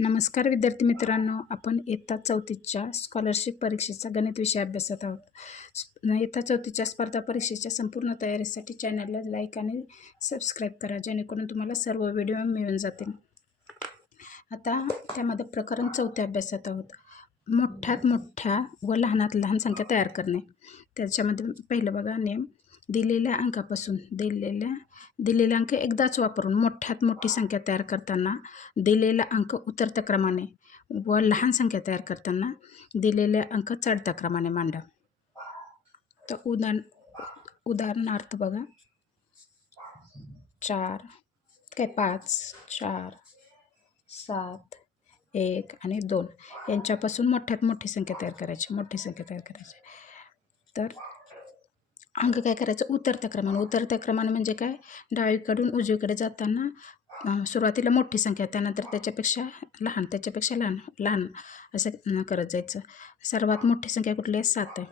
नमस्कार विद्यार्थी मित्रांनो आपण इयत्ता चौथीच्या स्कॉलरशिप परीक्षेचा गणित विषय अभ्यासात आहोत. इयत्ता चौथीच्या स्पर्धा परीक्षेच्या संपूर्ण तयारीसाठी चॅनलला लाईक आणि सबस्क्राईब करा जेणेकरून तुम्हाला सर्व व्हिडिओ मिळून जातील. आता त्यामध्ये प्रकरण चौथ्या अभ्यासात आहोत. मोठ्यात मोठ्या व लहानात लहान संख्या तयार करणे. त्याच्यामध्ये पहिलं बघा नेम दिलेल्या अंकापासून दिलेल्या दिलेले अंक एकदाच वापरून मोठ्यात मोठी संख्या तयार करताना दिलेला अंक उतरत्या क्रमाने व लहान संख्या तयार करताना दिलेले अंक चढत्या क्रमाने मांडा. तर उदाहरण उदाहरणार्थ बघा. चार काय पाच चार सात एक आणि दोन यांच्यापासून मोठ्यात मोठी संख्या तयार करायची मोठी संख्या तयार करायची. तर अंक काय करायचं? उतरत्या क्रमाने. उतरत्या क्रमाने म्हणजे काय? डावीकडून उजवीकडे जाताना सुरुवातीला मोठी संख्या त्यानंतर त्याच्यापेक्षा लहान त्याच्यापेक्षा लहान लहान असं करत जायचं. सर्वात मोठी संख्या कुठली आहे? सात आहे.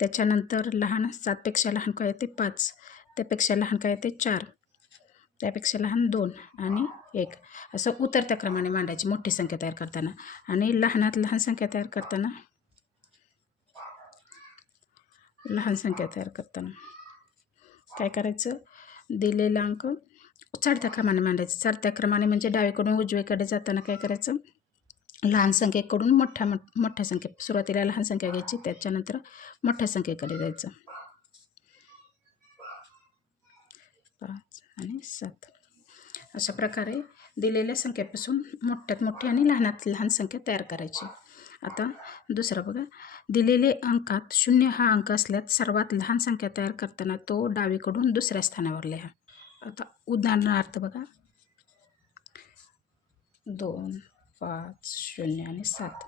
त्याच्यानंतर लहान सातपेक्षा लहान काय येते ते पाच. त्यापेक्षा लहान काय येते ते चार. त्यापेक्षा लहान दोन आणि एक. असं उतरत्या क्रमाने मांडायची मोठी संख्या तयार करताना. आणि लहानात लहान संख्या तयार करताना लहान संख्या तयार करताना. काय करायचं? दिलेला अंक चढत्या क्रमाने मांडायचं. चढत्या क्रमाने म्हणजे डावीकडून उजवीकडे जाताना काय करायचं? लहान संख्येकडून मोठ्या मोठ- मोठ्या संख्ये सुरुवातीला लहान संख्या घ्यायची त्याच्यानंतर मोठ्या संख्येकडे जायचं. पाच आणि सात. अशा प्रकारे दिलेल्या संख्येपासून मोठ्यात मोठी आणि लहानात लहान संख्या तयार करायची. आता दुसरं बघा. दिलेले अंकात शून्य हा अंक असल्यास सर्वात लहान संख्या तयार करताना तो डावीकडून दुसऱ्या स्थानावर लिहा. आता उदाहरणार्थ बघा. दोन पाच शून्य आणि सात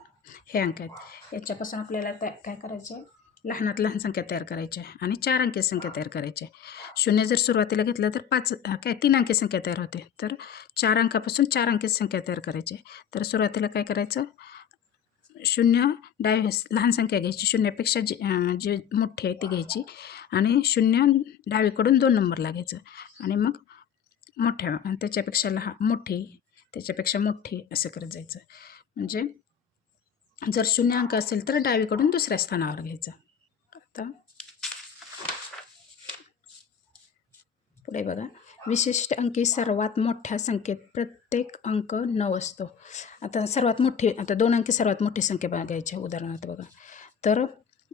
हे अंक आहेत. याच्यापासून आपल्याला त्या काय करायचे? आहे लहानात लहान संख्या तयार करायची आहे आणि चार अंकी संख्या तयार करायची आहे. शून्य जर सुरुवातीला घेतलं तर पाच काय? तीन अंकी संख्या तयार होते. तर चार अंकापासून चार अंकी संख्या तयार करायची आहे. तर सुरुवातीला काय करायचं? शून्य डावी लहान संख्या घ्यायची. शून्यापेक्षा जी जी मोठी आहे ती घ्यायची. आणि शून्य डावीकडून दोन नंबर लागायचं आणि मग मोठ्या त्याच्यापेक्षा लहान मोठी त्याच्यापेक्षा मोठी असं करत जायचं. म्हणजे जर शून्य अंक असेल तर डावीकडून दुसऱ्या स्थानावर घ्यायचं. आता पुढे बघा. विशिष्ट अंकी सर्वात मोठ्या संख्येत प्रत्येक अंक नऊ असतो. आता सर्वात मोठी आता दोन अंकी सर्वात मोठी संख्या बघायची आहे उदाहरणार्थ बघा. तर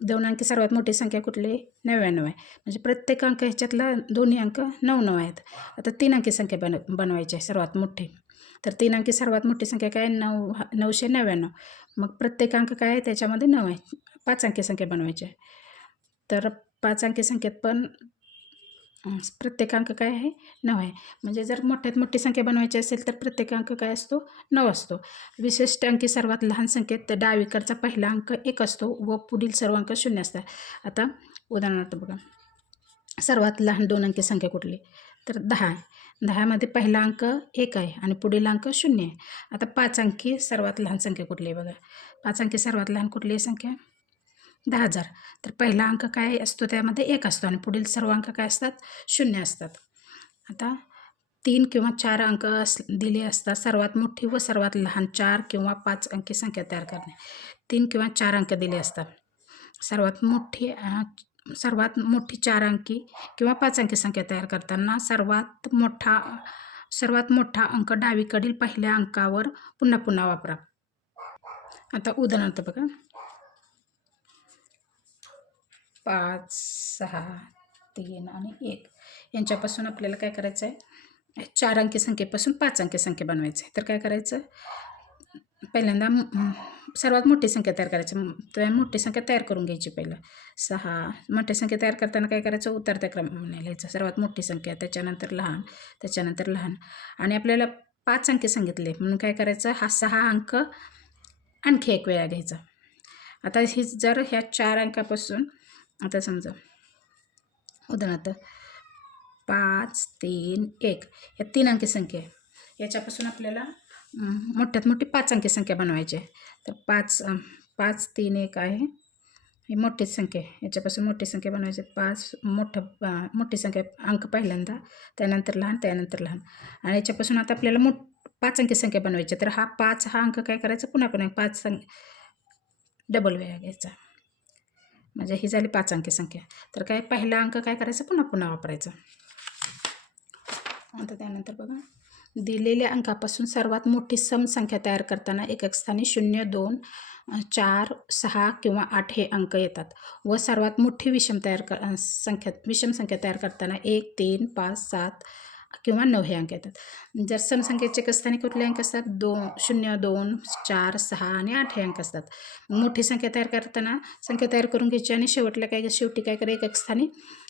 दोन अंकी सर्वात मोठी संख्या कुठली? नव्याण्णव आहे. म्हणजे प्रत्येक अंक ह्याच्यातला दोन्ही अंक नऊ नऊ आहेत. आता तीन अंकी संख्या बन बनवायची आहे सर्वात मोठी. तर तीन अंकी सर्वात मोठी संख्या काय? आहे? नऊ नऊशे नव्याण्णव. मग प्रत्येक अंक काय आहे? त्याच्यामध्ये नऊ आहे. पाच अंकी संख्या बनवायची आहे. तर पाच अंकी संख्येत पण प्रत्येक अंक काय आहे? नऊ आहे. म्हणजे जर मोठ्यात मोठी संख्या बनवायची असेल तर प्रत्येक अंक काय असतो? नऊ असतो. विशिष्ट अंकी सर्वात लहान संख्येत तर डावीकडचा पहिला अंक एक असतो व पुढील सर्व अंक शून्य असतात आता उदाहरणार्थ बघा. सर्वात लहान दोन अंकी संख्या कुठली? तर दहा आहे. दहामध्ये पहिला अंक एक आहे आणि पुढील अंक शून्य आहे. आता पाच अंकी सर्वात लहान संख्या कुठली आहे बघा. पाच अंकी सर्वात लहान कुठली आहे संख्या? दहा हजार. तर पहिला अंक काय असतो त्यामध्ये एक असतो आणि पुढील सर्व अंक काय असतात? शून्य असतात. आता तीन किंवा चार अंक अस दिले असतात. सर्वात मोठी व सर्वात लहान चार किंवा पाच अंकी संख्या तयार करणे. तीन किंवा चार अंक दिले असतात. सर्वात मोठी सर्वात मोठी चार अंकी किंवा पाच अंकी संख्या तयार करताना सर्वात मोठा सर्वात मोठा अंक डावीकडील पहिल्या अंकावर पुन्हा पुन्हा वापरा. आता उदाहरणार्थ बघा. पाच सहा तीन आणि एक. यांच्यापासून आपल्याला काय करायचं आहे चार अंकी संख्येपासून पाच अंकी संख्या बनवायचं. आहे तर काय करायचं? पहिल्यांदा सर्वात मोठी संख्या तयार करायची. तर मोठी संख्या तयार करून घ्यायची पहिलं. सहा. मोठी संख्या तयार करताना काय करायचं? उतरत्या क्रमाने म्हणजे लिहायचं. सर्वात मोठी संख्या त्याच्यानंतर लहान त्याच्यानंतर लहान. आणि आपल्याला पाच अंके सांगितले. म्हणून काय करायचं? हा सहा अंक आणखी एक वेळा घ्यायचा. आता ही जर ह्या चार अंकापासून आता समजा उदाहरणार्थ पाच तीन एक या तीन अंकी संख्या आहे. याच्यापासून आपल्याला मोठ्यात मोठी पाच अंकी संख्या बनवायची आहे. तर पाच पाच तीन एक आहे. ही मोठी संख्या आहे. याच्यापासून मोठी संख्या बनवायची आहे. पाच मोठं मोठी संख्या अंक पहिल्यांदा त्यानंतर लहान त्यानंतर लहान. आणि याच्यापासून आता आपल्याला मोठ पाच अंकी संख्या बनवायची तर हा पाच हा अंक काय करायचा? पुन्हा पुन्हा पाच संख डबल वेळा घ्यायचा. म्हणजे ही झाली पाच अंकी संख्या. तर काय पहिला अंक काय करायचा? पुन्हा पुन्हा वापरायचा. आता त्यानंतर बघा. दिलेल्या अंकापासून सर्वात मोठी सम संख्या तयार करताना एकक स्थानी शून्य दोन चार सहा किंवा आठ हे अंक येतात. व सर्वात मोठी विषम तयार कर संख्या विषम संख्या तयार करताना एक तीन पाच सात किंवा नऊ हे अंक येतात. जर समसंख्येचे एकक स्थानी कुठले अंक असतात? दोन शून्य दोन चार सहा आणि आठ हे अंक असतात. मोठी संख्या तयार करताना संख्या तयार करून घ्यायची आणि शेवटला काय शेवटी काय करायचं एक स्थानी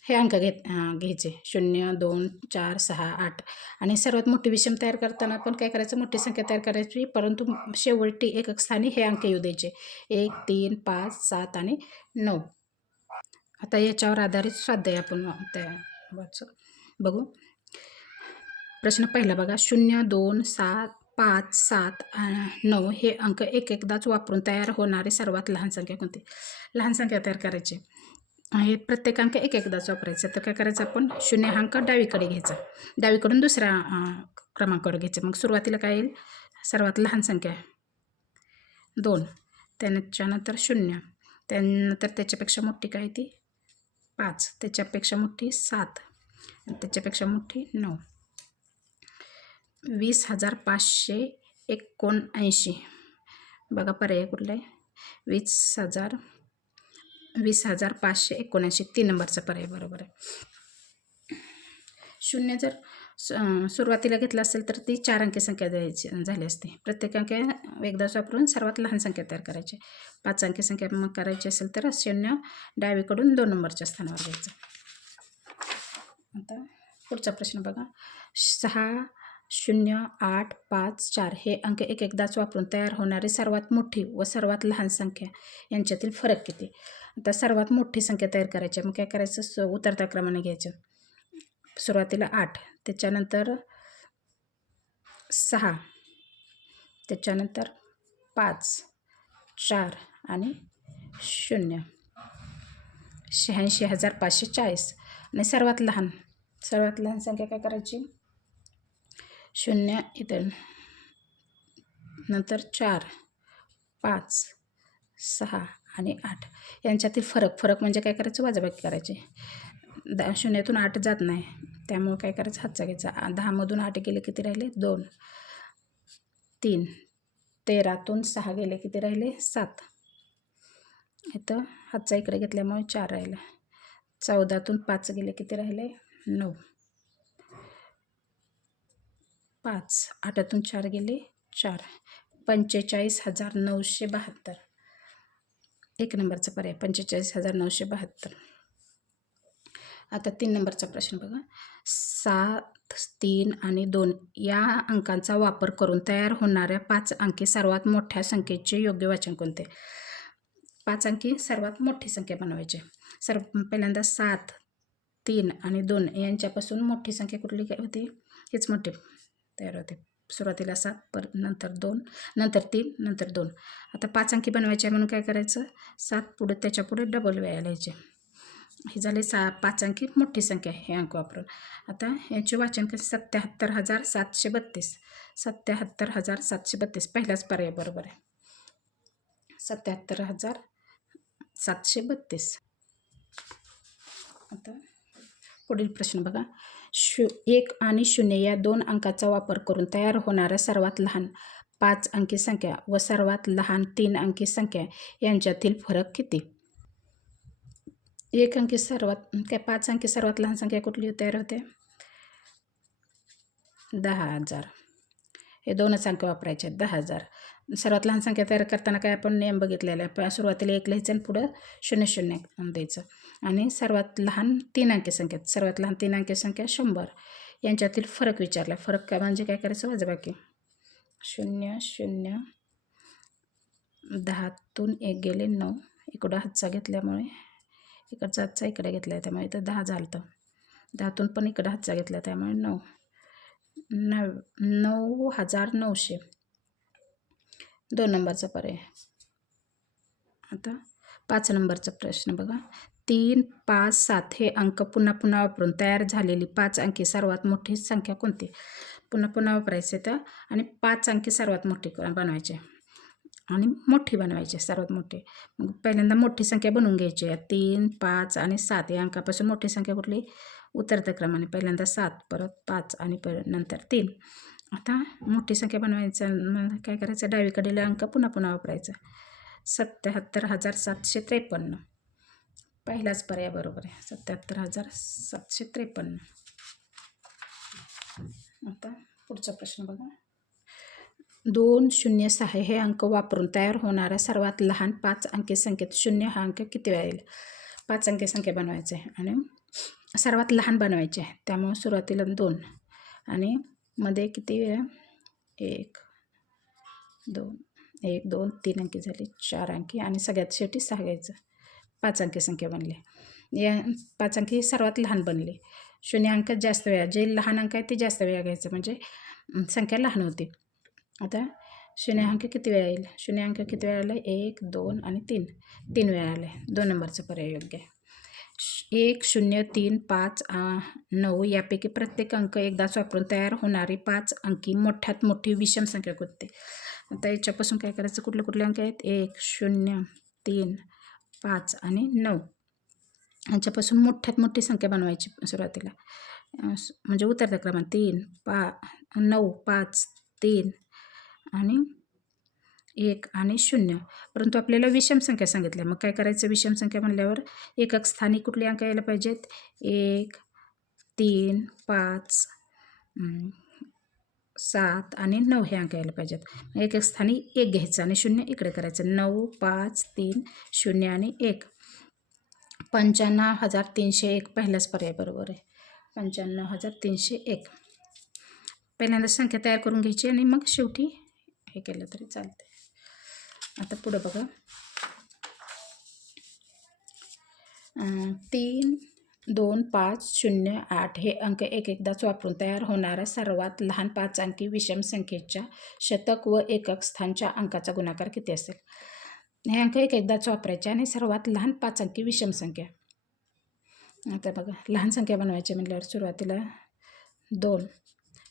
हे अंक घेत घ्यायचे. शून्य दोन चार सहा आठ. आणि सर्वात मोठी विषम तयार करताना पण काय करायचं? मोठी संख्या तयार करायची परंतु शेवटी एकक स्थानी हे अंक येऊ द्यायचे. एक तीन पाच सात आणि नऊ. आता याच्यावर आधारित स्वाध्याय आपण त्या वाचू. बघू. प्रश्न पहिला बघा. शून्य दोन सात पाच सात नऊ हे अंक एक एकदाच वापरून तयार होणारे सर्वात लहान संख्या कोणती? लहान संख्या तयार करायची. हे प्रत्येक अंक एक एकदाच वापरायचं. तर काय करायचं आपण? शून्य हा अंक डावीकडे घ्यायचा. डावीकडून दुसऱ्या क्रमांकावर घ्यायचं. मग सुरुवातीला काय येईल? सर्वात लहान संख्या. दोन. त्याच्यानंतर शून्य. त्यानंतर त्याच्यापेक्षा मोठी काय ती? पाच. त्याच्यापेक्षा मोठी सात. त्याच्यापेक्षा मोठी नऊ. वीस हजार पाचशे एकोणऐंशी. बघा पर्याय कुठला आहे वीस हजार वीस हजार पाचशे एकोणऐंशी. तीन नंबरचा पर्याय बरोबर आहे. शून्य जर स- सुरुवातीला घेतला असेल तर ती चार अंकी संख्या द्यायची झाली असते. प्रत्येक अंक एकदाच वापरून सर्वात लहान संख्या तयार करायची. पाच अंकी संख्या मग करायची असेल तर शून्य डावीकडून दोन नंबरच्या स्थानावर घ्यायचं. आता पुढचा प्रश्न बघा. सहा शून्य आठ पाच चार हे अंक एक एकदाच वापरून तयार होणारी सर्वात मोठी व सर्वात लहान संख्या यांच्यातील फरक किती? आता सर्वात मोठी संख्या तयार करायची आहे. मग काय करायचं? स उतरत्या क्रमाने घ्यायचं. सुरुवातीला आठ. त्याच्यानंतर सहा. त्याच्यानंतर पाच. चार आणि शून्य. शहाऐंशी हजार पाचशे चाळीस. आणि सर्वात लहान सर्वात लहान संख्या काय करायची? शून्य इथं. नंतर चार पाच सहा आणि आठ. यांच्यातील फरक फरक म्हणजे काय करायचं? वाजाबाकी करायची. दा शून्यातून आठ जात नाही. त्यामुळे काय करायचं? हातचा घ्यायचा. दहामधून आठ गेले किती राहिले? दोन. तीन. तेरातून सहा गेले किती राहिले? सात. इथं हातचा इकडे घेतल्यामुळे चार राहिलं. चौदातून पाच गेले किती राहिले? नऊ. पाच. आठातून चार गेले चार. पंचेचाळीस हजार नऊशे बहात्तर. एक नंबरचा पर्याय पंचेचाळीस हजार नऊशे बहात्तर. आता तीन नंबरचा प्रश्न बघा. सात तीन आणि दोन या अंकांचा वापर करून तयार होणाऱ्या पाच अंकी सर्वात मोठ्या संख्येचे योग्य वाचन कोणते? पाच अंकी सर्वात मोठी संख्या बनवायची. सर्व पहिल्यांदा सात तीन आणि दोन यांच्यापासून मोठी संख्या कुठली काय होती? हेच मोठे. तयार होते. सुरुवातीला सात पर नंतर दोन नंतर तीन नंतर दोन. आता पाच अंकी बनवायचे आहे म्हणून काय करायचं? सात पुढे त्याच्या पुढे डबल वेळा लिहायचे. हे झाले सा पाच अंकी मोठी संख्या आहे हे अंक वापरून. आता याचे वाचन कसे? सत्याहत्तर हजार सातशे बत्तीस. सत्याहत्तर हजार सातशे बत्तीस. पहिलाच पर्याय बरोबर आहे. सत्याहत्तर हजार सातशे बत्तीस. आता पुढील प्रश्न बघा. शू एक आणि शून्य या दोन अंकाचा वापर करून तयार होणाऱ्या सर्वात लहान पाच अंकी संख्या व सर्वात लहान तीन अंकी संख्या यांच्यातील फरक किती? एक अंकी सर्वात काय पाच अंकी सर्वात लहान संख्या कुठली तयार होते? दहा हजार. हे दोनच अंक वापरायचे आहेत. दहा हजार. सर्वात लहान संख्या तयार करताना काय आपण नियम बघितलेला? आहे सुरुवातीला एक लिहायचं आणि पुढं शून्य शून्य द्यायचं. आणि सर्वात लहान तीन अंकी संख्या सर्वात लहान तीन अंकी संख्या शंभर. यांच्यातील फरक विचारला. फरक काय? म्हणजे काय करायचं? वजाबाकी शून्य शून्य. दहातून एक गेले नऊ. इकडं हातचा घेतल्यामुळे इकडचा हातचा इकडे घेतला आहे त्यामुळे इथं दहा झालं होतं दहातून पण इकडं हातचा घेतला त्यामुळे नऊ. नव नऊ हजार नऊशे. दोन नंबरचा पर्याय. आता पाच नंबरचा प्रश्न बघा. तीन पाच सात हे अंक पुन्हा पुन्हा वापरून तयार झालेली पाच अंकी सर्वात मोठी संख्या कोणती? पुन्हा पुन्हा वापरायचे तर आणि पाच अंकी सर्वात मोठी क- बनवायचे. आणि मोठी बनवायची सर्वात मोठी. मग पहिल्यांदा मोठी संख्या बनवून घ्यायची. आहे तीन पाच आणि सात या अंकापासून मोठी संख्या कुठली? उतरत्या क्रमाने. पहिल्यांदा सात परत पाच आणि पर नंतर तीन. आता मोठी संख्या बनवायचं काय करायचं? डावीकडील अंक पुन्हा पुन्हा वापरायचा. सत्याहत्तर हजार सातशे त्रेपन्न. पहिलाच पर्याय बरोबर आहे. सत्याहत्तर हजार सातशे त्रेपन्न. आता पुढचा प्रश्न बघा. दोन शून्य सहा हे अंक वापरून तयार होणारा सर्वात लहान पाच अंकी संख्येत शून्य हा अंक किती वेळा येईल पाच अंकी संख्या बनवायचा आहे आणि सर्वात लहान बनवायचे आहे. त्यामुळे सुरुवातीला दोन आणि मध्ये किती वेळा? एक दोन एक दोन तीन अंकी झाली चार अंकी आणि सगळ्यात शेवटी सहा घ्यायचं. पाच अंकी संख्या बनली. या पाच अंकी सर्वात लहान बनली. शून्य अंक जास्त वेळा जे लहान अंक आहे ते जास्त वेळा घ्यायचं म्हणजे संख्या लहान होती. आता शून्य अंक किती वेळा येईल? शून्य अंक किती वेळा आला? एक दोन आणि तीन. तीन वेळा आले. दोन नंबरचं पर्याय योग्य. आहे श- एक शून्य तीन पाच नऊ यापैकी प्रत्येक अंक एकदाच वापरून तयार होणारी पाच अंकी मोठ्यात मोठी विषम संख्या कोणती आता याच्यापासून काय करायचं? कुठले कुठले अंक आहेत? एक शून्य तीन पाच आणि नऊ. यांच्यापासून मोठ्यात मोठी संख्या बनवायची सुरुवातीला. म्हणजे उतरत्या क्रमांक तीन पा नऊ पाच तीन आणि एक आणि शून्य. परंतु आपल्याला विषम संख्या सांगितल्या. मग काय करायचं विषम संख्या म्हणल्यावर? एकक स्थानी कुठले अंक यायला पाहिजेत? एक तीन पाच सात आणि नऊ हे अंक यायला पाहिजेत. एक एक स्थानी एक घ्यायचं आणि शून्य इकडे करायचं. नऊ पाच तीन शून्य आणि एक. पंच्याण्णव हजार तीनशे एक पहिलाच पर्याय बरोबर आहे. पंच्याण्णव हजार तीनशे एक. पहिल्यांदा संख्या तयार करून घ्यायची आणि मग शेवटी हे केलं तरी चालते आता पुढं बघा. तीन दोन पाच शून्य आठ हे अंक एक एकदाच वापरून तयार होणाऱ्या सर्वात लहान पाच अंकी विषम संख्येच्या शतक व एकक स्थानच्या अंकाचा गुणाकार किती असेल? हे अंक एक एकदाच वापरायचे आणि सर्वात लहान पाच अंकी विषम संख्या. आता बघा लहान संख्या बनवायची म्हटल्यावर सुरुवातीला दोन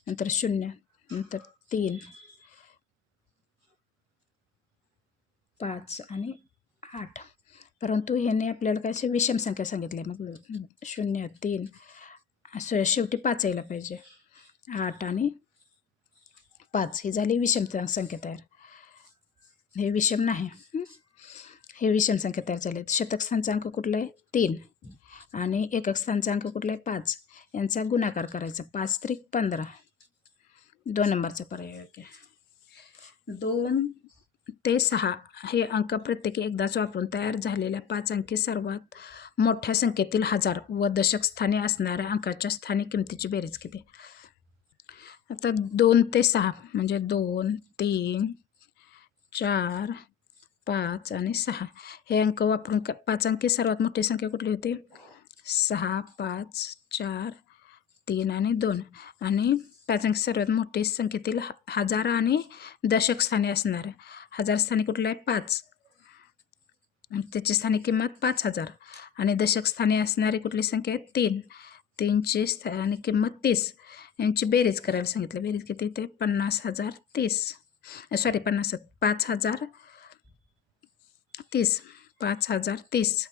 नंतर शून्य नंतर तीन पाच आणि आठ. परंतु ह्याने आपल्याला काय असे विषम संख्या आहे मग शून्य तीन असं शेवटी पाच यायला पाहिजे. आठ आणि पाच. ही झाली विषम संख्या तयार. हे विषम नाही. हे? विषम संख्या तयार झाले. शतक स्थानचा अंक कुठला आहे? तीन. आणि एकक स्थानचा अंक कुठला आहे? पाच. यांचा गुणाकार करायचा. पाच त्रिक पंधरा. दोन नंबरचा पर्याय ओके. दोन ते सहा हे अंक प्रत्येकी एकदाच वापरून तयार झालेल्या पाच अंकी सर्वात मोठ्या संख्येतील हजार व दशक स्थानी असणाऱ्या अंकाच्या स्थानिक किमतीची बेरीज किती आता दोन ते सहा म्हणजे दोन तीन चार पाच आणि सहा हे अंक वापरून पाच अंकी सर्वात मोठी संख्या कुठली होती? सहा पाच चार तीन आणि दोन आणि पाच अंकी सर्वात मोठी संख्येतील ह हजार आणि दशक स्थानी असणाऱ्या हजार स्थानी कुठलं आहे? पाच. त्याची स्थानिक किंमत पाच हजार. आणि दशक स्थानी असणारी कुठली संख्या आहे? तीन. तीनची स्थानिक किंमत तीस. यांची बेरीज करायला सांगितलं. बेरीज किती? ते पन्नास हजार तीस. सॉरी पन्नास पाच हजार तीस. पाच हजार तीस.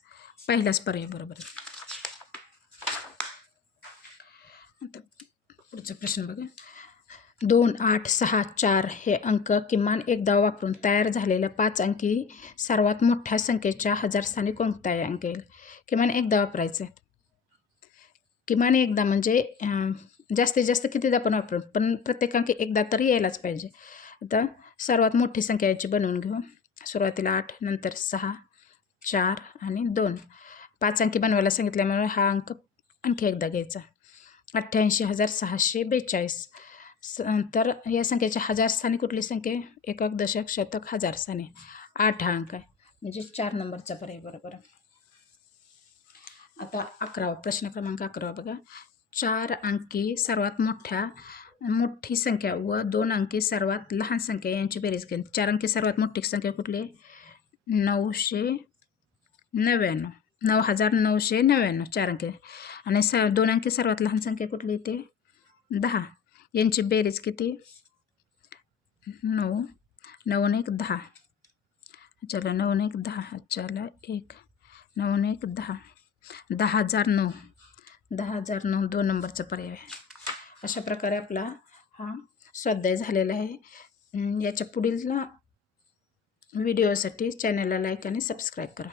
पहिलाच पर्याय बरोबर. आता पुढचा प्रश्न बघा दोन आठ सहा चार हे अंक किमान एकदा वापरून तयार झालेल्या पाच अंकी सर्वात मोठ्या संख्येच्या हजार स्थानी कोणता अंक येईल किमान एकदा वापरायचं? आहे किमान एकदा म्हणजे जास्तीत जास्त कितीदा पण वापरू पण प्रत्येक अंकी एकदा तरी यायलाच पाहिजे. आता सर्वात मोठी संख्या याची बनवून घेऊ. सुरुवातीला आठ नंतर सहा चार आणि दोन. पाच अंकी बनवायला सांगितल्यामुळे हा अंक आणखी एकदा घ्यायचा. अठ्ठ्याऐंशी हजार सहाशे बेचाळीस. स तर या संख्येच्या हजार स्थानी कुठली संख्या? आहे? एकक दशक शतक हजार स्थानी. आठ हा अंक आहे. म्हणजे चार नंबरचा पर्याय बरोबर. आता अकरावा प्रश्न क्रमांक अकरावा बघा. चार अंकी सर्वात मोठ्या मोठी संख्या व दोन अंकी सर्वात लहान संख्या यांची बेरीज केली. चार अंकी सर्वात मोठी संख्या कुठली आहे? नऊशे नव्याण्णव. नऊ हजार नऊशे नव्याण्णव चार अंकी. आणि स दोन अंकी सर्वात लहान संख्या कुठली ते? दहा. यांची बेरीज किती? नऊ. नऊन एक दहा. चला नऊन एक दहा. चला एक. नऊन एक दहा. दहा हजार नऊ. दहा हजार नऊ दोन नंबरचा पर्याय आहे. अशा प्रकारे आपला हा स्वाध्याय झालेला आहे. याच्या पुढील व्हिडिओसाठी चॅनलला लाईक आणि सबस्क्राईब करा.